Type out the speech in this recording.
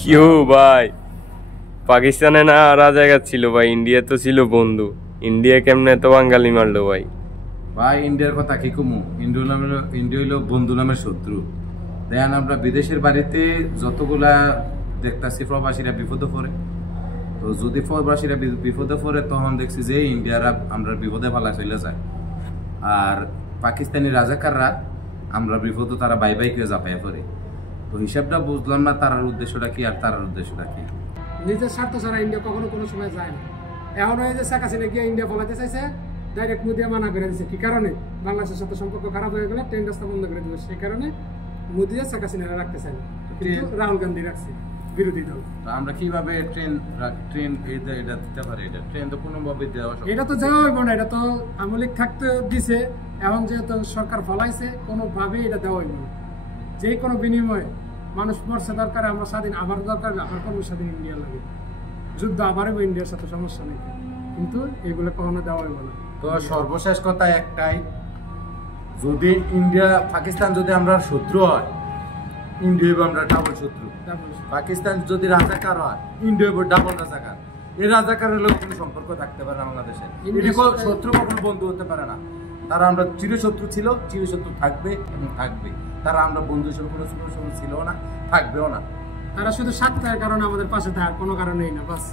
Q ভাই, পাকিস্তানে না রাজাকার ছিল ভাই, ইন্ডিয়া তো ছিল বন্ধু। ইন্ডিয়া কেমনে এত বাঙালি মারলো ভাই? ভাই ইন্ডিয়ার কথা কি কমু, ইন্ডিয়া হইলো বন্ধু নামের শত্রু। দেখেন আমরা বিদেশের বাড়িতে যতগুলা দেখতাছি প্রবাসীরা বিপদে পড়ে, তো যদি প্রবাসীরা বিপদে পড়ে তখন দেখছি যে ইন্ডিয়ারা আমরা বিপদে ফালা চলে যায়, আর পাকিস্তানি রাজাকাররা আমরা বিপদে তারা বাই বাই করে জাপাইয়া পড়ে। তো হিসাবটা বুঝলাম না তারার উদ্দেশ্যটা কি আর তারার উদ্দেশ্যটা কি। নিজের স্বার্থ ছাড়া ইন্ডিয়া কখনো কোনো সময় যায় না। এখন ওই যে শেখ হাসিনা গিয়ে ইন্ডিয়া ফলাতে চাইছে, ডাইরেক্ট মোদি মানা করে দিচ্ছে। কি কারণে? বাংলাদেশের সাথে সম্পর্ক খারাপ হয়ে গেলে ট্রেন রাস্তা বন্ধ করে দেবে, সেই কারণে মোদি শেখ হাসিনা রাখতে চায় না, কিন্তু রাহুল গান্ধী রাখছে, বিরোধী দল। আমরা কিভাবে ট্রেন এটা দিতে পারি? এটা ট্রেন তো কোনোভাবে দেওয়া, এটা তো দেওয়া হইব না, এটা তো আওয়ামী লীগ থাকতে দিছে, এখন যেহেতু সরকার ফলাইছে কোনোভাবেই এটা দেওয়া হইব না। যে কোনো বিনিময়ে মানুষ মরছে দরকার, আমরা স্বাধীন আবার দরকার, আবার কোনো স্বাধীন ইন্ডিয়া লাগে, যুদ্ধ আবারও ইন্ডিয়ার সাথে সমস্যা নেই, কিন্তু এগুলো কখনো দেওয়া হইব না। তো সর্বশেষ কথা একটাই, যদি ইন্ডিয়া পাকিস্তান যদি আমরা শত্রু হয়, ইন্ডিয়া আমরা ডাবল শত্রু। পাকিস্তান যদি রাজাকার হয়, ইন্ডিয়া ডাবল রাজাকার। এই রাজাকারের লোক কোনো সম্পর্ক থাকতে পারে না বাংলাদেশের। শত্রু কখনো বন্ধু হতে পারে না। তারা আমরা চিরশত্রু ছিল, চিরশত্রু থাকবে এবং থাকবে। তারা আমরা বন্ধু হিসেবে কোনো ছিল না, থাকবেও না। তারা শুধু স্বার্থের কারণে আমাদের পাশে থাকার কোনো কারণেই না, বাস।